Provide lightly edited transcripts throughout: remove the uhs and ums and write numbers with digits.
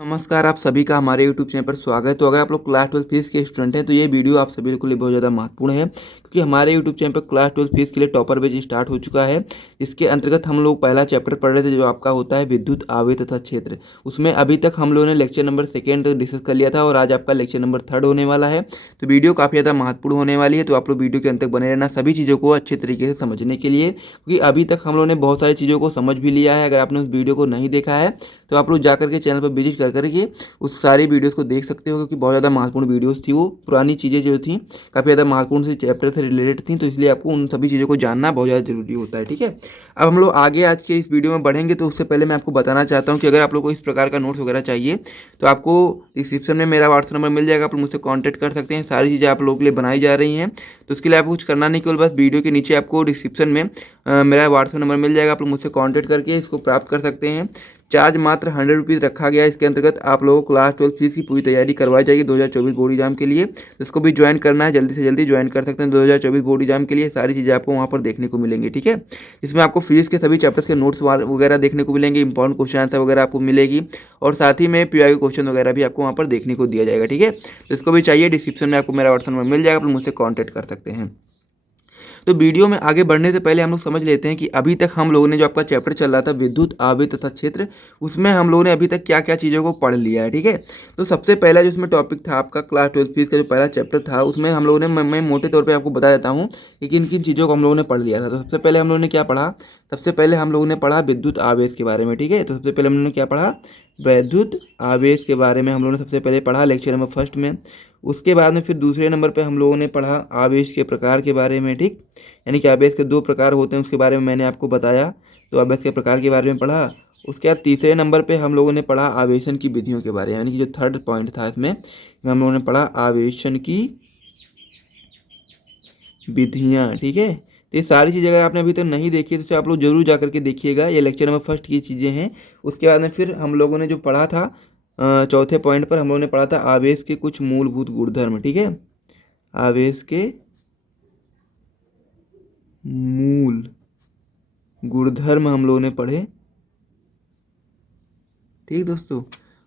नमस्कार, आप सभी का हमारे यूट्यूब चैनल पर स्वागत है। तो अगर आप लोग क्लास 12 फीस के स्टूडेंट हैं तो ये वीडियो आप सभी के लिए बहुत ज़्यादा महत्वपूर्ण है, क्योंकि हमारे यूट्यूब चैनल पर क्लास 12 फीस के लिए टॉपर बैच स्टार्ट हो चुका है। इसके अंतर्गत हम लोग पहला चैप्टर पढ़ रहे थे जो आपका होता है विद्युत आवेश तथा क्षेत्र। उसमें अभी तक हम लोगों ने लेक्चर नंबर 2 तक डिस्कस कर लिया था और आज आपका लेक्चर नंबर 3 होने वाला है। तो वीडियो काफ़ी ज़्यादा महत्वपूर्ण होने वाली है, तो आप लोग वीडियो के अंत तक बने रहना सभी चीज़ों को अच्छे तरीके से समझने के लिए, क्योंकि अभी तक हम लोगों ने बहुत सारी चीज़ों को समझ भी लिया है। अगर आपने उस वीडियो को नहीं देखा है तो आप लोग जाकर के चैनल पर विजिट कर करके उस सारी वीडियोस को देख सकते हो, क्योंकि बहुत ज़्यादा महत्वपूर्ण वीडियोस थी। वो पुरानी चीज़ें जो थी काफ़ी ज़्यादा महत्वपूर्ण से चैप्टर से रिलेटेड थी, तो इसलिए आपको उन सभी चीज़ों को जानना बहुत ज़्यादा जरूरी होता है। ठीक है, अब हम लोग आगे आज के इस वीडियो में बढ़ेंगे, तो उससे पहले मैं आपको बताना चाहता हूँ कि अगर आप लोग को इस प्रकार का नोट्स वगैरह चाहिए तो आपको डिस्क्रिप्शन में मेरा व्हाट्सएप नंबर मिल जाएगा, आप लोग मुझसे कॉन्टैक्ट कर सकते हैं। सारी चीज़ें आप लोगों के लिए बनाई जा रही हैं, तो उसके लिए आपको कुछ करना नहीं, केवल बस वीडियो के नीचे आपको डिस्क्रिप्शन में मेरा व्हाट्सएप नंबर मिल जाएगा, आप लोग मुझसे कॉन्टैक्ट करके इसको प्राप्त कर सकते हैं। चार्ज मात्र 100 रुपीज़ रखा गया है। इसके अंतर्गत आप लोगों को क्लास 12 फीस की पूरी तैयारी करवाई जाएगी 2024 बोर्ड एग्जाम के लिए। तो इसको भी ज्वाइन करना है, जल्दी से जल्दी ज्वाइन कर सकते हैं। 2024 बोर्ड एग्जाम के लिए सारी चीज़ें आपको वहाँ पर देखने को मिलेंगी। ठीक है, इसमें आपको फिजिक्स के सभी चैप्टर्स के नोट्स वगैरह देखने को मिलेंगे, इंपॉर्टेंट क्वेश्चन आंसर वगैरह आपको मिलेगी, और साथ ही में पीआई क्वेश्चन वगैरह भी आपको वहाँ पर देखने को दिया जाएगा। ठीक है, तो इसको भी चाहिए, डिस्क्रिप्शन में आपको मेरा व्हाट्सएप नंबर मिल जाएगा, आप लोग मुझसे कॉन्टैक्ट कर सकते हैं। तो वीडियो में आगे बढ़ने से पहले हम लोग समझ लेते हैं कि अभी तक हम लोगों ने जो आपका चैप्टर चल रहा था विद्युत आवेश तथा क्षेत्र, उसमें हम लोगों ने अभी तक क्या क्या चीज़ों को पढ़ लिया है। ठीक है, तो सबसे पहला जो इसमें टॉपिक था आपका क्लास 12 फीस का जो पहला चैप्टर था, उसमें हम लोगों ने मैं मोटे तौर पर आपको बता देता हूँ कि किन किन चीज़ों को हम लोगों ने पढ़ लिया था। तो सबसे पहले हम लोगों ने क्या पढ़ा, सबसे पहले हम लोगों ने पढ़ा विद्युत आवेश के बारे में। ठीक है, तो सबसे पहले हम लोगों ने क्या पढ़ा, विद्युत आवेश के बारे में हम लोगों ने सबसे पहले पढ़ा लेक्चर नंबर 1 में। उसके बाद में फिर दूसरे नंबर पे हम लोगों ने पढ़ा आवेश के प्रकार के बारे में। ठीक, यानी कि आवेश के 2 प्रकार होते हैं, उसके बारे में मैंने आपको बताया, तो आवेश के प्रकार के बारे में पढ़ा। उसके बाद तीसरे नंबर पे हम लोगों ने पढ़ा आवेशन की विधियों के बारे में, यानी कि जो थर्ड पॉइंट था इसमें हम लोगों ने पढ़ा आवेशन की विधियाँ। ठीक है, तो ये सारी चीज़ें अगर आपने अभी तक नहीं देखी है तो आप लोग जरूर जा करके देखिएगा, ये लेक्चर नंबर 1 की चीज़ें हैं। उसके बाद में फिर हम लोगों ने जो पढ़ा था चौथे पॉइंट पर हम लोगों ने पढ़ा था आवेश के कुछ मूलभूत गुणधर्म। ठीक है, आवेश के मूल गुणधर्म हम लोगों ने पढ़े। ठीक दोस्तों,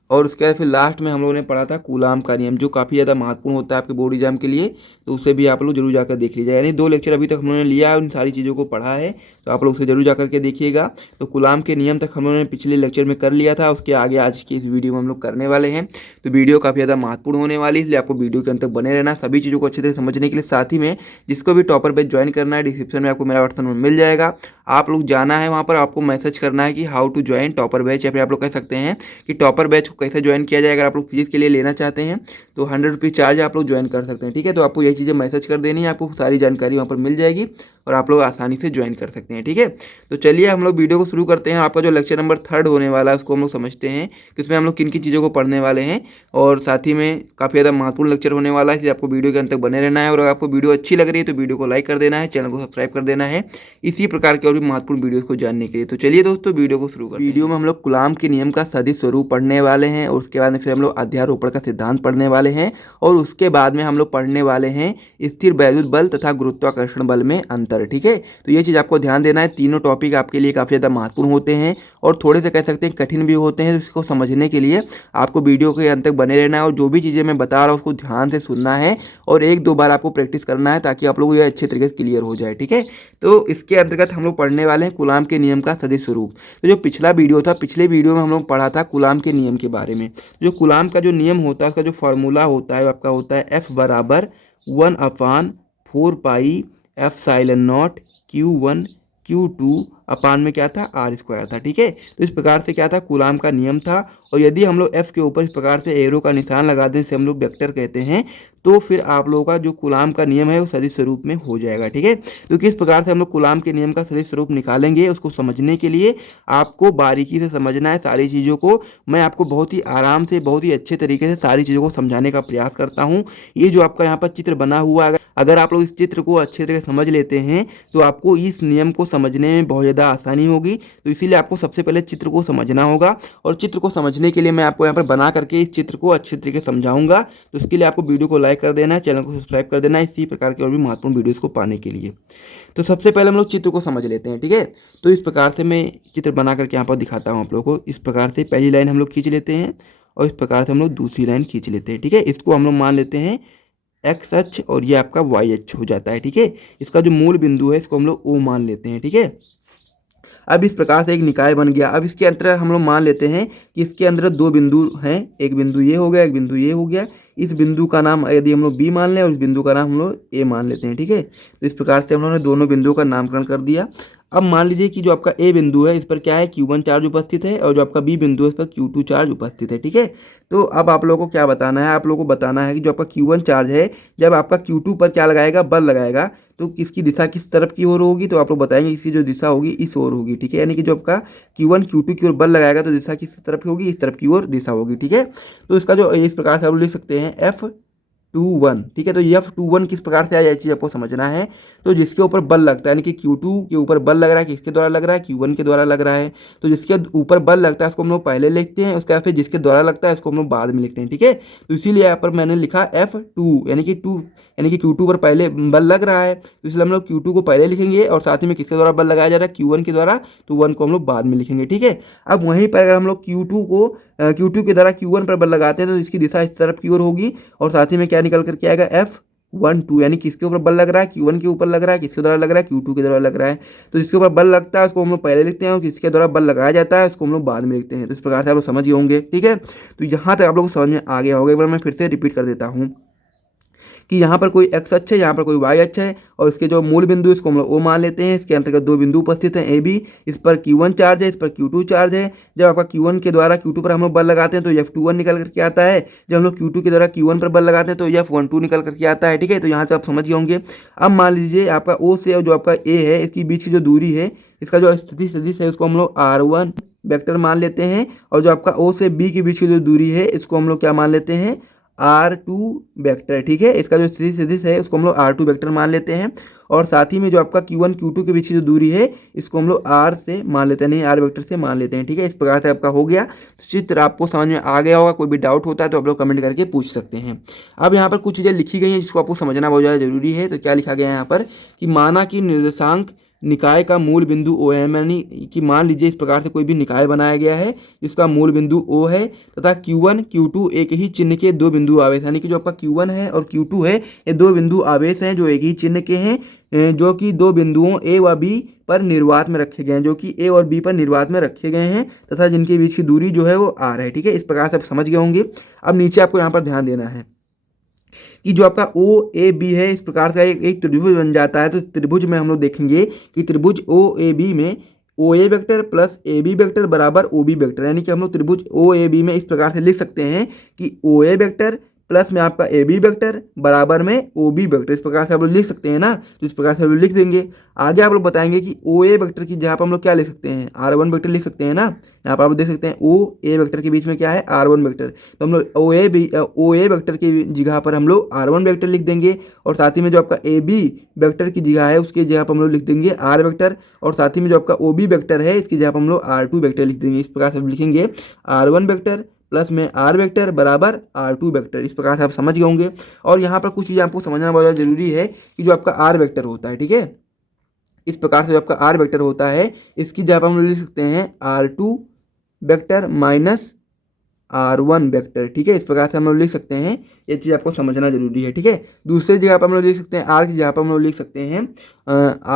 और उसके बाद फिर लास्ट में हम लोगों ने पढ़ा था कूलाम का नियम, जो काफ़ी ज़्यादा महत्वपूर्ण होता है आपके बोर्ड एग्जाम के लिए, तो उसे भी आप लोग जरूर जाकर देख लीजिएगा। यानी 2 लेक्चर अभी तक हम लोगों ने लिया है, उन सारी चीज़ों को पढ़ा है, तो आप लोग उसे जरूर जाकर के देखिएगा। तो कूलाम के नियम तक हम लोगों ने पिछले लेक्चर में कर लिया था, उसके आगे आज की इस वीडियो में हम लोग करने वाले हैं। तो वीडियो काफ़ी ज़्यादा महत्वपूर्ण होने वाली है, इसलिए आपको वीडियो के अंत तक बने रहना सभी चीज़ों को अच्छे से समझने के लिए। साथ ही में जिसको भी टॉपर बैच ज्वाइन करना है, डिस्क्रिप्शन में आपको मेरा व्हाट्सएप नंबर मिल जाएगा, आप लोग जाना है वहाँ पर, आपको मैसेज करना है कि how to join topper batch, या फिर आप लोग कह सकते हैं कि टॉपर बैच को कैसे ज्वाइन किया जाए। अगर आप लोग फिजिक्स के लिए लेना चाहते हैं तो 100 रुपीज़ चार्ज आप लोग ज्वाइन कर सकते हैं। ठीक है, तो आपको ये चीज़ें मैसेज कर देनी है, आपको सारी जानकारी वहाँ पर मिल जाएगी और आप लोग आसानी से ज्वाइन कर सकते हैं। ठीक है, तो चलिए हम लोग वीडियो को शुरू करते हैं। आपका जो लेक्चर नंबर 3 होने वाला है उसको हम लोग समझते हैं कि उसमें हम लोग किन किन चीज़ों को पढ़ने वाले हैं, और साथ ही में काफ़ी ज़्यादा महत्वपूर्ण लेक्चर होने वाला है, इसलिए आपको वीडियो के अंत तक बने रहना है। और अगर आपको वीडियो अच्छी लग रही है तो वीडियो को लाइक कर देना है, चैनल को सब्सक्राइब कर देना है, इसी प्रकार के और भी महत्वपूर्ण वीडियोज़ को जानने के लिए। तो चलिए दोस्तों वीडियो को शुरू करते हैं। वीडियो में हम लोग कूलाम के नियम का सदिश स्वरूप पढ़ने वाले हैं, और उसके बाद में फिर हम लोग अध्यारोपण का सिद्धांत पढ़ने वाले हैं, और उसके बाद में हम लोग पढ़ने वाले हैं स्थिर वैद्युत बल तथा गुरुत्वाकर्षण बल में अंतर। ठीक है, तो ये चीज़ आपको ध्यान देना है। तीनों टॉपिक आपके लिए काफ़ी ज़्यादा महत्वपूर्ण होते हैं और थोड़े से कह सकते हैं कठिन भी होते हैं, तो इसको समझने के लिए आपको वीडियो के अंत तक बने रहना है, और जो भी चीज़ें मैं बता रहा हूँ उसको ध्यान से सुनना है, और 1-2 बार आपको प्रैक्टिस करना है ताकि आप लोग ये अच्छे तरीके से क्लियर हो जाए। ठीक है, तो इसके अंतर्गत हम लोग पढ़ने वाले हैं कूलाम के नियम का सदिश स्वरूप। तो जो पिछला वीडियो था, पिछले वीडियो में हम लोग पढ़ा था कूलाम के नियम के बारे में। जो कूलाम का जो नियम होता है, उसका जो फॉर्मूला होता है आपका होता है F बराबर 1/4 पाई Epsilon0 Q1 Q2 अपान में क्या था, R² था। ठीक है, तो इस प्रकार से क्या था, कूलाम का नियम था। और यदि हम लोग F के ऊपर इस प्रकार से एरो का निशान लगा दें, जिसे हम लोग वेक्टर कहते हैं, तो फिर आप लोगों का जो कूलाम का नियम है वो सदिश स्वरूप में हो जाएगा। ठीक है, तो किस प्रकार से हम लोग कूलाम के नियम का सदिश स्वरूप निकालेंगे, उसको समझने के लिए आपको बारीकी से समझना है सारी चीज़ों को। मैं आपको बहुत ही आराम से, बहुत ही अच्छे तरीके से सारी चीज़ों को समझाने का प्रयास करता हूँ। ये जो आपका यहाँ पर चित्र बना हुआ है, अगर आप लोग इस चित्र को अच्छे तरीके से समझ लेते हैं तो आपको इस नियम को समझने में बहुत ज़्यादा आसानी होगी। तो इसीलिए आपको सबसे पहले चित्र को समझना होगा, और चित्र को समझने के लिए मैं आपको यहाँ पर बना करके इस चित्र को अच्छे तरीके से समझाऊंगा। तो इसके लिए आपको वीडियो को लाइक कर देना है, चैनल को सब्सक्राइब कर देना है, इसी प्रकार के और भी महत्वपूर्ण वीडियोज़ को पाने के लिए। तो सबसे पहले हम लोग चित्र को समझ लेते हैं। ठीक है, तो इस प्रकार से मैं चित्र बना करके यहाँ पर दिखाता हूँ आप लोगों को। इस प्रकार से पहली लाइन हम लोग खींच लेते हैं, और इस प्रकार से हम लोग दूसरी लाइन खींच लेते हैं। ठीक है, इसको हम लोग मान लेते हैं एक्स अक्ष और ये आपका वाई अक्ष हो जाता है। ठीक है, इसका जो मूल बिंदु है इसको हम लोग ओ मान लेते हैं। ठीक है, अब इस प्रकार से एक निकाय बन गया। अब इसके अंदर हम लोग मान लेते हैं कि इसके अंदर दो बिंदु हैं, एक बिंदु ये हो गया, एक बिंदु ये हो गया। इस बिंदु का नाम यदि हम लोग बी मान लें और इस बिंदु का नाम हम लोग ए मान लेते हैं। ठीक है, तो इस प्रकार से हम लोगों ने दोनों बिंदुओं का नामकरण कर दिया। अब मान लीजिए कि जो आपका ए बिंदु है इस पर क्या है, Q1 चार्ज उपस्थित है और जो आपका बी बिंदु है इस पर Q2 चार्ज उपस्थित है। ठीक है, तो अब आप लोगों को क्या बताना है, आप लोगों को बताना है कि जो आपका Q1 चार्ज है जब आपका Q2 पर क्या लगाएगा, बल लगाएगा, तो किसकी दिशा किस तरफ की ओर होगी, तो आप लोग बताएंगे इसकी जो दिशा होगी इस ओर होगी। ठीक है, यानी कि जो आपका Q1 Q2 की ओर बल लगाएगा तो दिशा किस तरफ की होगी, इस तरफ की ओर दिशा होगी। ठीक है, तो इसका जो इस प्रकार से आप लिख सकते हैं F21। ठीक है, तो F21 किस प्रकार से आया, ये चीज़ आपको समझना है। तो जिसके ऊपर बल लगता है, यानी कि Q2 के ऊपर बल लग रहा है, किसके द्वारा लग रहा है, Q1 के द्वारा लग रहा है। तो जिसके ऊपर बल लगता है उसको हम लोग पहले लिखते हैं, उसके बाद फिर जिसके द्वारा लगता है उसको हम लोग बाद में लिखते हैं। ठीक है, तो इसीलिए यहाँ पर मैंने लिखा F2 यानी कि Q2 पर पहले बल लग रहा है, तो इसलिए हम लोग Q2 को पहले लिखेंगे और साथ ही में किसके द्वारा बल लगाया जा रहा है, Q1 के द्वारा, तो 1 को हम लोग बाद में लिखेंगे। ठीक है, अब वहीं पर अगर हम लोग Q2 के द्वारा Q1 पर बल लगाते हैं तो इसकी दिशा इस तरफ की ओर होगी और साथ ही में क्या निकल करके आएगा, F12, यानी किसके ऊपर बल लग रहा है, Q1 के ऊपर लग रहा है, किसके द्वारा लग रहा है, Q2 के द्वारा लग रहा है। तो जिसके ऊपर बल लगता है उसको हम लोग पहले लिखते हैं और किसके द्वारा बल लगाया जाता है उसको हम लोग बाद में लिखते हैं। तो इस प्रकार से आप लोग समझ गए होंगे। ठीक है, तो यहाँ तक आप लोग को समझ में आ गया होगा। एक बार मैं फिर से रिपीट कर देता हूँ कि यहाँ पर कोई एक्स अक्ष है, यहाँ पर कोई वाई अक्ष है और इसके जो मूल बिंदु इसको हम लोग ओ मान लेते हैं। इसके अंतर्गत दो बिंदु उपस्थित हैं, ए बी, इस पर Q1 चार्ज है, इस पर Q2 चार्ज है। जब आपका Q1 के द्वारा Q2 पर हम लोग बल लगाते हैं तो F21 निकल करके आता है। जब हम लोग Q2 के द्वारा Q1 पर बल लगाते हैं तो F12 निकल करके आता है। ठीक है, तो यहाँ से आप समझ गए होंगे। अब मान लीजिए आपका O से और जो आपका A है इसके बीच की जो दूरी है, इसका जो स्थिति सदिश है उसको हम लोग R1 वेक्टर मान लेते हैं और जो आपका O से B के बीच की जो दूरी है इसको हम लोग क्या मान लेते हैं, R2 वेक्टर। ठीक है, इसका जो स्थिति सदिश है उसको हम लोग R2 वेक्टर मान लेते हैं और साथ ही में जो आपका Q1 Q2 के बीच की जो दूरी है इसको हम लोग R से मान लेते हैं, नहीं R वेक्टर से मान लेते हैं। ठीक है, इस प्रकार से आपका हो गया। तो चित्र आपको समझ में आ गया होगा। कोई भी डाउट होता है तो आप लोग कमेंट करके पूछ सकते हैं। अब यहाँ पर कुछ चीज़ें लिखी गई हैं जिसको आपको समझना बहुत ज़्यादा जरूरी है। तो क्या लिखा गया है यहाँ पर कि माना कि निर्देशांक निकाय का मूल बिंदु O है, यानी कि मान लीजिए इस प्रकार से कोई भी निकाय बनाया गया है जिसका मूल बिंदु O है तथा Q1 Q2 एक ही चिन्ह के दो बिंदु आवेश, यानी कि जो आपका Q1 है और Q2 है ये दो बिंदु आवेश हैं जो एक ही चिन्ह के हैं, जो कि दो बिंदुओं A व B पर निर्वात में रखे गए हैं, जो कि A और B पर निर्वात में रखे गए हैं तथा जिनके बीच की दूरी जो है वो R है। ठीक है, इस प्रकार से आप समझ गए होंगे। अब नीचे आपको यहाँ पर ध्यान देना है कि जो आपका OAB है इस प्रकार से एक त्रिभुज बन जाता है। तो त्रिभुज में हम लोग देखेंगे कि त्रिभुज OAB में OA vector plus AB vector बराबर OB वेक्टर, यानी कि हम लोग त्रिभुज OAB में इस प्रकार से लिख सकते हैं कि OA वेक्टर प्लस में आपका AB वेक्टर बराबर में OB वेक्टर, इस प्रकार से आप लोग लिख सकते हैं ना। तो इस प्रकार से आप लोग लिख देंगे। आगे आप लोग बताएंगे कि OA वेक्टर की जगह पर हम लोग क्या लिख सकते हैं, R1 वेक्टर लिख सकते हैं ना। यहाँ पर आप देख सकते हैं OA वेक्टर के बीच में क्या है, R1 वेक्टर। तो हम लोग OA वेक्टर की जगह पर हम लोग R1 वेक्टर लिख देंगे और साथ ही में जो आपका AB वेक्टर की जगह है उसकी जगह पर हम लोग लिख देंगे R वेक्टर और साथ ही में जो आपका OB वेक्टर है इसकी जगह पर हम लोग R2 वेक्टर लिख देंगे। इस प्रकार से हम लिखेंगे R1 वेक्टर प्लस में R वेक्टर बराबर R2 वेक्टर। इस प्रकार से आप समझ गए होंगे। और यहाँ पर कुछ चीज़ें आपको समझना बहुत ज़्यादा जरूरी है कि जो आपका R वेक्टर होता है, ठीक है, इस प्रकार से जो आपका R वेक्टर होता है इसकी जगह पर हम लोग लिख सकते हैं R2 vector minus R1 vector. ठीक है, इस प्रकार से हम लोग लिख सकते हैं। ये चीज़ आपको समझना जरूरी है। ठीक है, दूसरी जगह पर हम लोग लिख सकते हैं R की जगह पर हम लोग लिख सकते हैं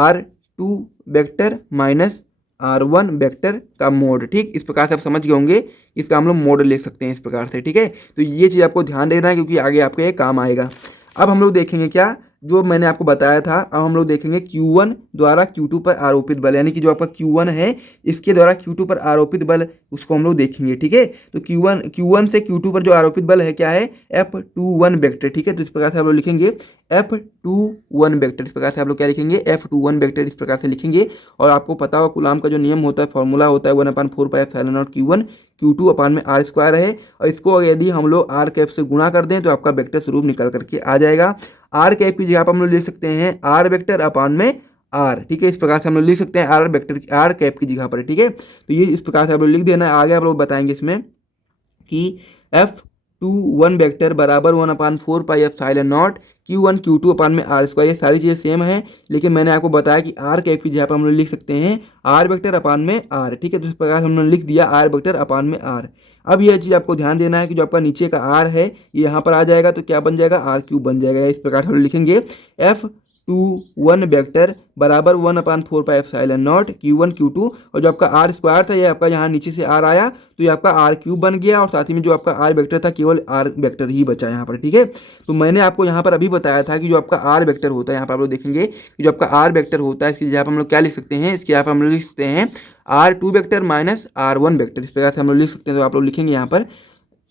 R2 vector minus R1 vector का मोड। ठीक, इस प्रकार से आप समझ गए होंगे। इसका हम लोग मोड लिख सकते हैं इस प्रकार से। ठीक है, तो ये चीज़ आपको ध्यान देना है क्योंकि आगे आपके ये काम आएगा। अब हम लोग देखेंगे क्या, जो मैंने आपको बताया था। अब हम लोग देखेंगे Q1 द्वारा Q2 पर आरोपित बल, यानी कि जो आपका Q1 है इसके द्वारा Q2 पर आरोपित बल उसको हम लोग देखेंगे। ठीक है, तो Q1 से Q2 पर जो आरोपित बल है क्या है, F21 वेक्टर। ठीक है, तो इस प्रकार से आप लोग लिखेंगे F21 वेक्टर। इस प्रकार से आप लोग क्या लिखेंगे, F21 वेक्टर इस प्रकार से लिखेंगे। और आपको पता होगा कूलाम का जो नियम होता है, फॉर्मूला होता है 1/4πε0 Q1 Q2 अपान में R² है। और इसको यदि हम लोग R कैप से गुणा कर दें तो आपका वेक्टर स्वरूप निकल करके आ जाएगा। R कैप की जगह पर हम लोग लिख सकते हैं R वेक्टर अपान में R। ठीक है, इस प्रकार से हम लोग लिख सकते हैं R वेक्टर R कैप की जगह पर। ठीक है, तो ये इस प्रकार से आप लोग लिख देना है। आगे आप लोग बताएंगे इसमें कि F21 वेक्टर बराबर 1/4πε0 Q1 Q2 अपान में R²। ये सारी चीज़ें सेम है, लेकिन मैंने आपको बताया कि R कैप की जगह पर हम लोग लिख सकते हैं R वेक्टर अपान में R। ठीक है, तो इस प्रकार हम लोग लिख दिया R वेक्टर अपान में R। अब यह चीज़ आपको ध्यान देना है कि जो आपका नीचे का आर है ये यहाँ पर आ जाएगा तो क्या बन जाएगा, आर क्यूब बन जाएगा। इस प्रकार से हम लोग लिखेंगे F21 वेक्टर बराबर 1/4πε0 Q1 Q2, और जो आपका आर स्क्वायर था ये आपका यहाँ नीचे से आर आया तो ये आपका आर क्यूब बन गया, और साथ ही में जो आपका आर वेक्टर था केवल आर वेक्टर ही बचा यहाँ पर। ठीक है, तो मैंने आपको यहाँ पर अभी बताया था कि जो आपका आर वेक्टर होता है, यहाँ पर आप लोग देखेंगे कि जो आपका आर वेक्टर होता है इसकी जगह पर हम लोग क्या लिख सकते हैं, इसकी यहाँ पर हम लोग लिख सकते हैं R2 vector minus R1 vector. इस प्रकार से हम लोग लिख सकते हैं। तो आप लोग लिखेंगे यहाँ पर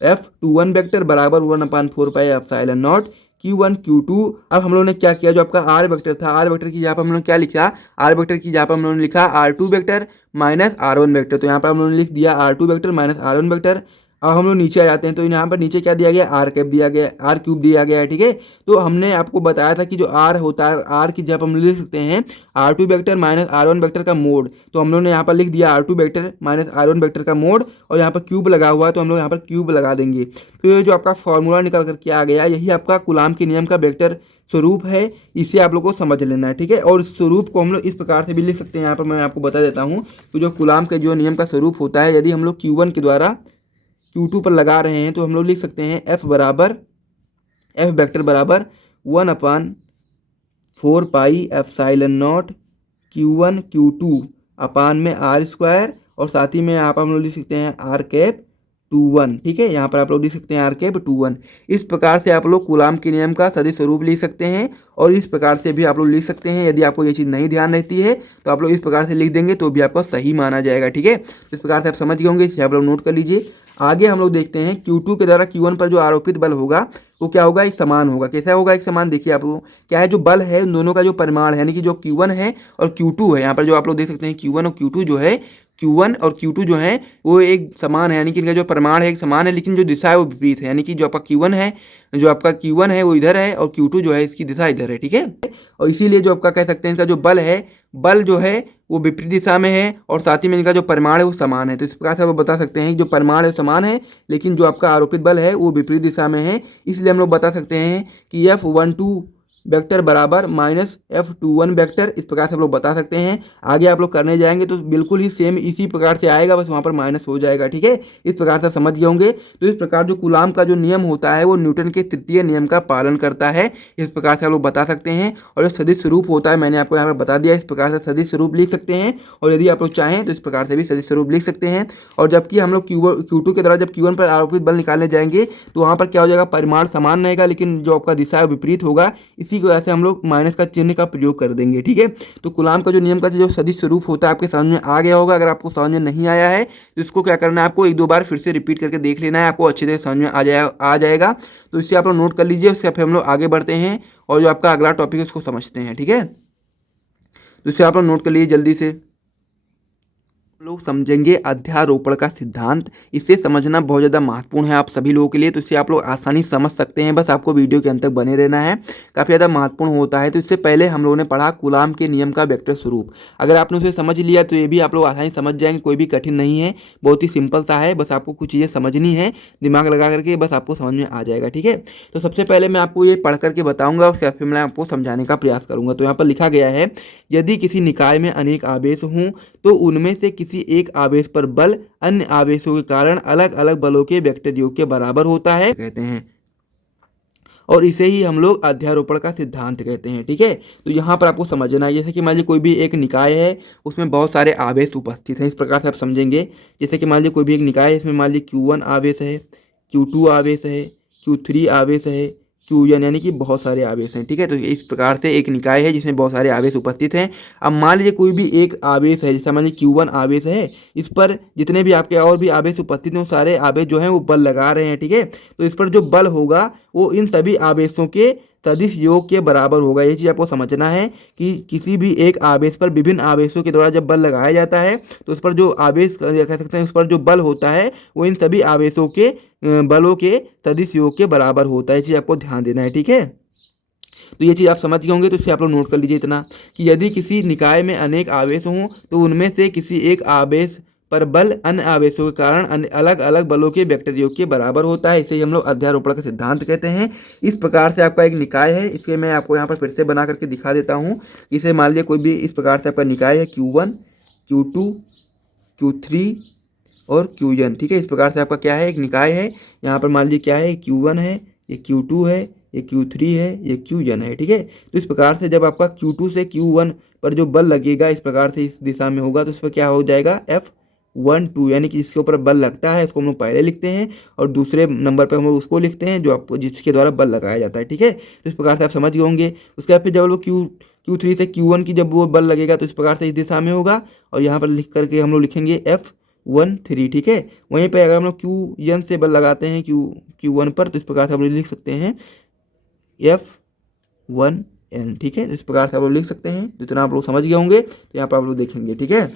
F21 वेक्टर बराबर 1/4πε0 Q1 Q2। अब हम लोगों ने क्या किया, जो आपका आर वेक्टर था, आर वेक्टर की जहाँ पर हम लोगों ने क्या लिखा, आर वेक्टर की जहाँ पर हम लोगों ने लिखा R2 vector minus R1 vector. तो यहाँ पर हम लोगों ने लिख दिया R2 vector minus R1 vector. अब हम लोग नीचे आ जाते हैं तो यहाँ पर नीचे क्या दिया गया, आर कैप दिया गया, आर क्यूब दिया गया है। ठीक है, तो हमने आपको बताया था कि जो आर होता है, आर की जगह हम लिख सकते हैं R2 vector minus R1 vector का मोड। तो हम लोगों ने यहाँ पर लिख दिया R2 vector minus R1 vector का मोड, और यहाँ पर क्यूब लगा हुआ है तो हम लोग यहाँ पर क्यूब लगा देंगे। तो ये जो आपका फॉर्मूला निकल करके आ गया, यही आपका कूलाम के नियम का वेक्टर स्वरूप है। इसे आप लोग को समझ लेना है। ठीक है, और इस स्वरूप को हम लोग इस प्रकार से भी लिख सकते हैं। यहाँ पर मैं आपको बता देता हूँ तो जो कूलाम के जो नियम का स्वरूप होता है, यदि हम लोग Q1 के द्वारा Q2 पर लगा रहे हैं तो हम लोग लिख सकते हैं F वेक्टर बराबर 1/4πε0 Q1 Q2 अपान में आर स्क्वायर, और साथ ही में यहाँ पर हम लोग लिख सकते हैं आर कैप 21। ठीक है, यहाँ पर आप लोग लिख सकते हैं आर कैप 21। इस प्रकार से आप लोग कूलाम के नियम का सदिश स्वरूप लिख सकते हैं, और इस प्रकार से भी आप लोग लिख सकते हैं। यदि आपको ये चीज़ नहीं ध्यान रहती है तो आप लोग इस प्रकार से लिख देंगे तो भी आपको सही माना जाएगा। ठीक है, इस प्रकार से आप समझ गए होंगे, इसे आप लोग नोट कर लीजिए। आगे हम लोग देखते हैं Q2 के द्वारा Q1 पर जो आरोपित बल होगा वो क्या होगा, एक समान होगा। कैसा होगा, एक समान। देखिए आप लोग क्या है, जो बल है उन दोनों का जो परिमाण है, यानी कि जो Q1 है और Q2 है, यहाँ पर जो आप लोग देख सकते हैं Q1 और Q2 जो है, Q1 और Q2 जो है वो एक समान है, यानी कि इनका जो परिमाण है एक समान है, लेकिन जो दिशा है वो विपरीत है। यानी कि जो आपका Q1 है वो इधर है और Q2 जो है इसकी दिशा इधर है। ठीक है, और इसीलिए जो आपका कह सकते हैं इसका जो बल जो है वो विपरीत दिशा में है, और साथ ही में इनका जो परिमाण है वो समान है। तो इस प्रकार से आप बता सकते हैं कि जो परिमाण है वो समान है, लेकिन जो आपका आरोपित बल है वो विपरीत दिशा में है। इसलिए हम लोग बता सकते हैं कि F12 वेक्टर बराबर माइनस F21 वेक्टर। इस प्रकार से आप लोग बता सकते हैं। आगे आप लोग करने जाएंगे तो बिल्कुल ही सेम इसी प्रकार से आएगा, बस वहाँ पर माइनस हो जाएगा। ठीक है, इस प्रकार से समझ गए होंगे। तो इस प्रकार जो कूलाम का जो नियम होता है वो न्यूटन के तृतीय नियम का पालन करता है। इस प्रकार से आप लोग बता सकते हैं। और जो सदिश स्वरूप होता है मैंने आपको यहाँ पर बता दिया, इस प्रकार से सदिश स्वरूप लिख सकते हैं, और यदि आप लोग चाहें तो इस प्रकार से भी सदिश स्वरूप लिख सकते हैं। और जबकि हम लोग Q2 के द्वारा जब Q1 पर आरोपित बल निकालने जाएंगे तो वहाँ पर क्या हो जाएगा, परिमाण समान रहेगा, लेकिन जो आपका दिशा है विपरीत होगा। इसी की वजह से हम लोग माइनस का चिन्ह का प्रयोग कर देंगे। ठीक है, तो कूलाम का जो नियम का जो सदिश स्वरूप होता है आपके समझ में आ गया होगा। अगर आपको समझ में नहीं आया है तो इसको क्या करना है, आपको एक दो बार फिर से रिपीट करके देख लेना है, आपको अच्छे से समझ में आ जाएगा। तो इससे आप लोग नोट कर लीजिए, उससे फिर हम लोग आगे बढ़ते हैं और जो आपका अगला टॉपिक है उसको समझते हैं। ठीक है, तो इससे आप लोग नोट कर लीजिए जल्दी से। लोग समझेंगे अध्यारोपण का सिद्धांत। इसे समझना बहुत ज़्यादा महत्वपूर्ण है आप सभी लोगों के लिए, तो इससे आप लोग आसानी से समझ सकते हैं। बस आपको वीडियो के अंत तक बने रहना है, काफ़ी ज़्यादा महत्वपूर्ण होता है। तो इससे पहले हम लोगों ने पढ़ा कूलाम के नियम का वेक्टर स्वरूप। अगर आपने उसे समझ लिया तो ये भी आप लोग आसानी समझ जाएंगे, कोई भी कठिन नहीं है, बहुत ही सिंपल सा है। बस आपको कुछ चीज़ें समझनी है, दिमाग लगा करके बस आपको समझ में आ जाएगा। ठीक है, तो सबसे पहले मैं आपको ये पढ़ करके बताऊँगा, उसके फिर मैं आपको समझाने का प्रयास करूँगा। तो यहाँ पर लिखा गया है, यदि किसी निकाय में अनेक आवेश हों तो उनमें से किसी एक आवेश पर बल अन्य आवेशों के कारण अलग अलग बलों के वेक्टर योग के बराबर होता है कहते हैं, और इसे ही हम लोग अध्यारोपण का सिद्धांत कहते हैं। ठीक है, तो यहाँ पर आपको समझना है, जैसे कि मान लीजिए कोई भी एक निकाय है, उसमें बहुत सारे आवेश उपस्थित हैं। इस प्रकार से आप समझेंगे, जैसे कि मान लीजिए कोई भी एक निकाय है, इसमें मान लीजिए Q1 आवेश है, Q2 आवेश है, Q3 आवेश है, Qn यानी कि बहुत सारे आवेश हैं। ठीक है, तो इस प्रकार से एक निकाय है जिसमें बहुत सारे आवेश उपस्थित हैं। अब मान लीजिए कोई भी एक आवेश है, जैसे मान लीजिए Q1 आवेश है, इस पर जितने भी आपके और भी आवेश उपस्थित हैं वो सारे आवेश जो हैं वो बल लगा रहे हैं। ठीक है, तो इस पर जो बल होगा वो इन सभी आवेशों के सदिश योग के बराबर होगा। ये चीज़ आपको समझना है कि किसी भी एक आवेश पर विभिन्न आवेशों के द्वारा जब बल लगाया जाता है तो उस पर जो आवेश कह सकते हैं उस पर जो बल होता है वो इन सभी आवेशों के बलों के सदिश योग के बराबर होता है। ये चीज़ आपको ध्यान देना है। ठीक है, तो ये चीज़ आप समझ गए होंगे, तो इससे आप लोग नोट कर लीजिए इतना कि यदि किसी निकाय में अनेक आवेश हों तो उनमें से किसी एक आवेश पर बल अन्य आवेशों के कारण अलग अलग बलों के वेक्टर योग के बराबर होता है। इसे हम लोग अध्यारोपण का सिद्धांत कहते हैं। इस प्रकार से आपका एक निकाय है, इसके मैं आपको यहाँ पर फिर से बना करके दिखा देता हूँ। इसे मान लीजिए कोई भी इस प्रकार से आपका निकाय है Q1 Q2 Q3 और Qn, ठीक है। इस प्रकार से आपका क्या है, एक निकाय है। यहाँ पर मान लीजिए क्या है, Q1 है, ये Q2 है, ये Q3 है, ये Qn है, ठीक है। तो इस प्रकार से जब आपका Q2 से Q1 पर जो बल लगेगा इस प्रकार से इस दिशा में होगा तो इस पर क्या हो जाएगा, F12, यानी कि जिसके ऊपर बल लगता है इसको हम लोग पहले लिखते हैं और दूसरे नंबर पर हम लोग उसको लिखते हैं जो आपको जिसके द्वारा बल लगाया जाता है, ठीक है। तो इस प्रकार से आप समझ गए होंगे। उसके बाद फिर जब लोग Q3 से Q1 की जब वो बल लगेगा तो इस प्रकार से इस दिशा में होगा और यहाँ पर लिख करके हम लोग लिखेंगे F13, ठीक है। वहीं पर अगर हम लोग Qn से बल लगाते हैं Q1 पर तो इस प्रकार से हम लोग लिख सकते हैं F1n, ठीक है। इस प्रकार से आप लोग लिख सकते हैं। जितना आप लोग समझ गए होंगे तो यहाँ पर आप लोग देखेंगे, ठीक है,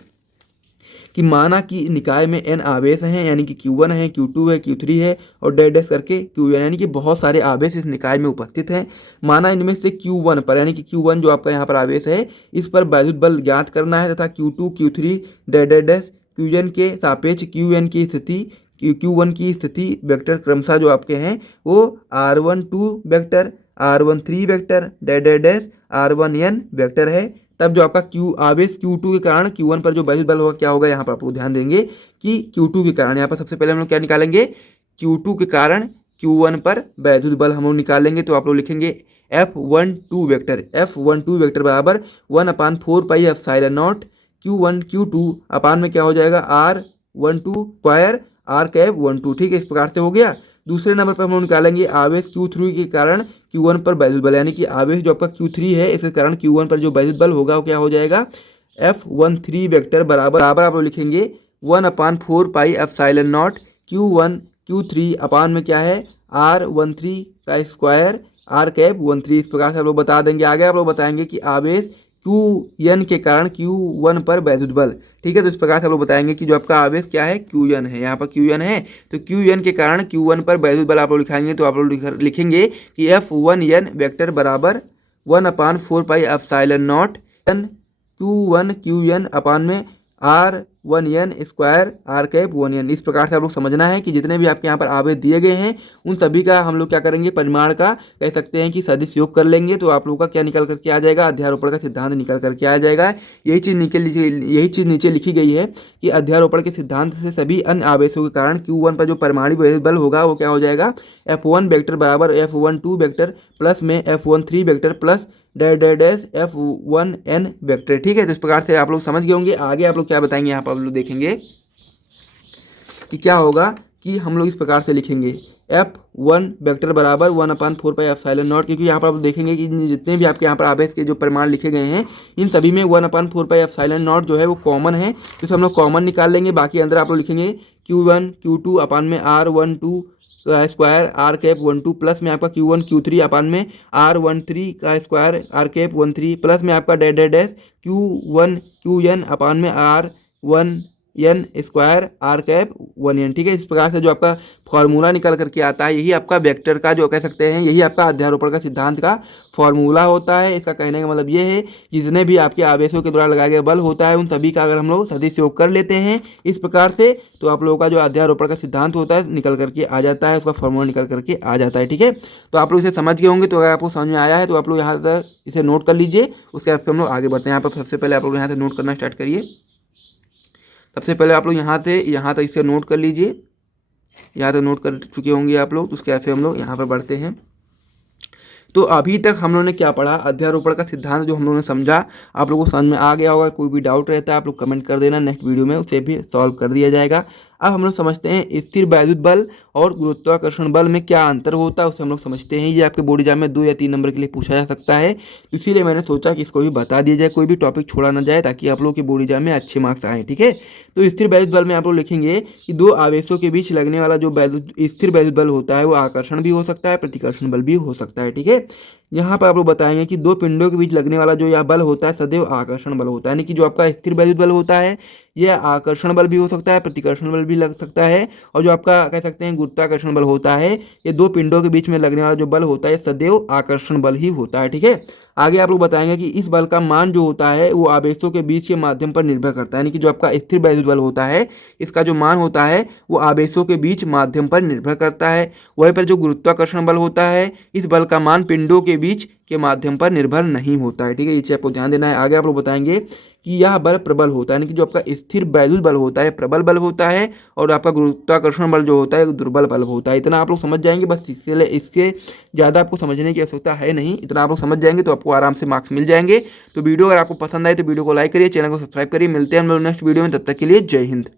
कि माना कि निकाय में n आवेश हैं, यानी कि Q1 है, Q2 है, Q3 है और डैश डैश करके Qn, यानी कि बहुत सारे आवेश इस निकाय में उपस्थित हैं। माना इनमें से Q1 पर, यानी कि Q1 जो आपका यहाँ पर आवेश है इस पर वैद्युत बल ज्ञात करना है तथा Q2 Q3 dash dash dash Qn के सापेक्ष Qn की स्थिति Q1 की स्थिति वेक्टर क्रमशः जो आपके हैं वो R12 vector, R13 vector dash dash dash R1n vector है। तब जो आपका आवेश Q2 के कारण Q1 पर जो वैद्युत बल होगा क्या होगा, यहाँ पर आपको ध्यान देंगे कि Q2 के कारण, यहाँ पर सबसे पहले हम लोग क्या निकालेंगे, Q2 के कारण Q1 पर वैद्युत बल हम लोग निकालेंगे। तो आप लोग लिखेंगे F12 वेक्टर, F12 वेक्टर बराबर 1/4 pi epsilon not Q1 Q2 अपान में क्या हो जाएगा, R12 स्क्वायर R कैप 12, ठीक है। इस प्रकार से हो गया। दूसरे नंबर पर हम लोग निकालेंगे आवेश Q3 के कारण Q1 पर वैद्युत बल, यानी कि आवेश जो आपका Q3 है इसके कारण Q1 पर जो वैद्युत बल होगा वो क्या हो जाएगा, F13 वेक्टर बराबर आप लोग लिखेंगे 1/4 pi epsilon not Q1 Q3 अपान में क्या है, R13 का स्क्वायर R कैप 13। इस प्रकार से आप लोग बता देंगे। आगे आप लोग बताएंगे कि आवेश Qn के कारण Q1 पर वैद्युत बल, ठीक है। तो इस प्रकार से आप लोग बताएंगे कि जो आपका आवेश क्या है, Qn है, यहाँ पर Qn है तो Qn के कारण Q1 पर वैद्युत बल आप लोग लिखाएंगे। तो आप लोग लिखेंगे कि F1n वेक्टर बराबर 1/4 pi epsilon not Q1 Qn अपान में R1n square R cap 1n। इस प्रकार से आप लोग समझना है कि जितने भी आपके यहाँ पर आवेश दिए गए हैं उन सभी का हम लोग क्या करेंगे, परिमाण का कह सकते हैं कि सदिश योग कर लेंगे। तो आप लोगों का क्या निकल करके आ जाएगा, अध्यारोपण का सिद्धांत निकल करके आ जाएगा। यही चीज़ नीचे लिखी गई है कि अध्यारोपण के सिद्धांत से सभी अन्य आवेशों के कारण Q1 पर जो परमाणु बल होगा वो क्या हो जाएगा, F1 वेक्टर बराबर F12 वेक्टर प्लस में F13 vector plus dash dash dash F1n vector, ठीक है। तो इस प्रकार से आप लोग समझ गए होंगे। आगे आप लोग क्या बताएंगे, यहाँ पर आप लोग देखेंगे कि क्या होगा कि हम लोग इस प्रकार से लिखेंगे F1 वेक्टर बराबर 1/4 पाई एप्सिलॉन नॉट, क्योंकि यहाँ पर आप देखेंगे कि जितने भी आपके यहाँ पर आवेश के जो परिमाण लिखे गए हैं इन सभी में 1/4 पाई एप्सिलॉन नॉट जो है वो कॉमन है, तो हम लोग कॉमन निकाल लेंगे। बाकी अंदर आप लोग लिखेंगे Q1 Q2 अपान में R12 का स्क्वायर R कैप 12 प्लस में आपका Q1 Q3 अपान में R13 का स्क्वायर R कैप 13 प्लस में आपका dash dash dash Q1 Qn अपान में R1n square R cap 1n, ठीक है। इस प्रकार से जो आपका फॉर्मूला निकल करके आता है यही आपका वेक्टर का जो कह सकते हैं यही आपका अध्यारोपण का सिद्धांत का फॉर्मूला होता है। इसका कहने का मतलब ये है जितने भी आपके आवेशों के द्वारा लगाया गया बल होता है उन सभी का अगर हम लोग सदिश योग कर लेते हैं इस प्रकार से तो आप लोगों का जो अध्यारोपण का सिद्धांत होता है निकल करके आ जाता है, उसका फॉर्मूला निकल करके आ जाता है, ठीक है। तो आप लोग इसे समझ गए होंगे। तो अगर आपको समझ में आया है तो आप लोग यहाँ तक इसे नोट कर लीजिए। उसके बाद हम लोग आगे बढ़ते हैं। यहाँ पर सबसे पहले आप लोग यहाँ से नोट करना स्टार्ट करिए। सबसे पहले आप लोग यहाँ तक इसे नोट कर लीजिए। यहाँ तक नोट कर चुके होंगे आप लोग। तो उसके बाद हम लोग यहाँ पर बढ़ते हैं। तो अभी तक हम लोगों ने क्या पढ़ा, अध्यारोपण का सिद्धांत जो हम लोगों ने समझा आप लोगों को समझ में आ गया होगा। कोई भी डाउट रहता है आप लोग कमेंट कर देना, नेक्स्ट वीडियो में उसे भी सॉल्व कर दिया जाएगा। अब हम लोग समझते हैं स्थिर वैद्युत बल और गुरुत्वाकर्षण बल में क्या अंतर होता है उसे हम लोग समझते हैं। ये आपके बोर्ड एग्जाम में 2 या 3 नंबर के लिए पूछा जा सकता है, इसीलिए मैंने सोचा कि इसको भी बता दिया जाए, कोई भी टॉपिक छोड़ा ना जाए ताकि आप लोग के बोर्ड एग्जाम में अच्छे मार्क्स आए, ठीक है। तो स्थिर वैद्युत बल में आप लोग लिखेंगे कि 2 आवेशों के बीच लगने वाला जो स्थिर वैद्युत बल होता है वो आकर्षण भी हो सकता है, प्रतिकर्षण बल भी हो सकता है, ठीक है। यहाँ पर आप लोग बताएंगे कि 2 पिंडों के बीच लगने वाला जो यह बल होता है सदैव आकर्षण बल होता है, यानी कि जो आपका स्थिर वैद्युत बल होता है यह आकर्षण बल भी हो सकता है, प्रतिकर्षण बल भी लग सकता है, और जो आपका कह सकते हैं गुरुत्वाकर्षण बल होता है ये 2 पिंडों के बीच में लगने वाला जो बल होता है सदैव आकर्षण बल ही होता है, ठीक है। आगे आप लोग बताएंगे कि इस बल का मान जो होता है वो आवेशों के बीच के माध्यम पर निर्भर करता है, यानी कि जो आपका स्थिर वैद्युत बल होता है इसका जो मान होता है वो आवेशों के बीच माध्यम पर निर्भर करता है। वहीं पर जो गुरुत्वाकर्षण बल होता है इस बल का मान पिंडों के बीच के माध्यम पर निर्भर नहीं होता है, ठीक है। इसे आपको ध्यान देना है। आगे आप लोग बताएंगे कि यह बल प्रबल होता है, यानी कि जो आपका स्थिर वैद्युत बल होता है प्रबल बल होता है, और आपका गुरुत्वाकर्षण बल जो होता है दुर्बल बल होता है। इतना आप लोग समझ जाएंगे, बस इसके ज़्यादा आपको समझने की आवश्यकता है नहीं। इतना आप लोग समझ जाएंगे तो आपको आराम से मार्क्स मिल जाएंगे। तो वीडियो अगर आपको पसंद आए तो वीडियो को लाइक करिए, चैनल को सब्सक्राइब करिए। मिलते हैं हम लोग नेक्स्ट वीडियो में, तब तक के लिए जय हिंद।